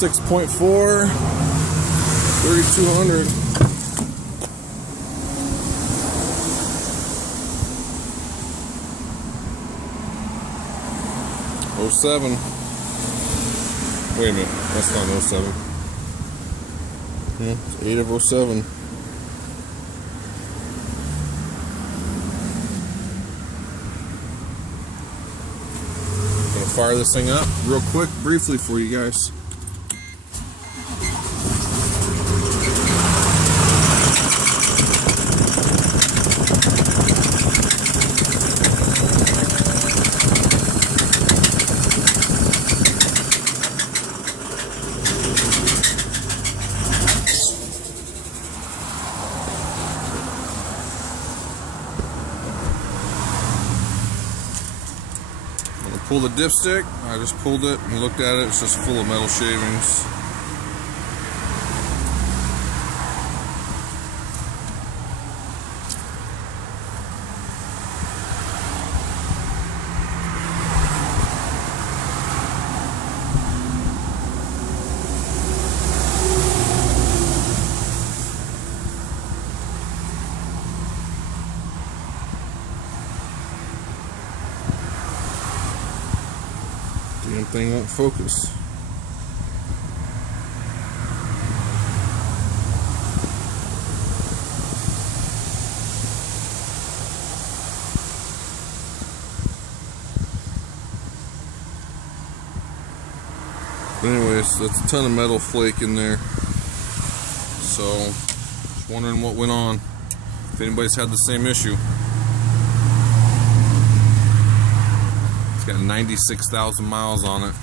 6.4, 3200. '07. Wait a minute, that's not an '07. Yeah, it's 8 of '07. Gonna fire this thing up real quick, briefly for you guys. Pull the dipstick. I just pulled it and looked at it. It's just full of metal shavings. Damn thing won't focus. But anyways, that's a ton of metal flake in there. So, just wondering what went on. If anybody's had the same issue. It's got 96,000 miles on it.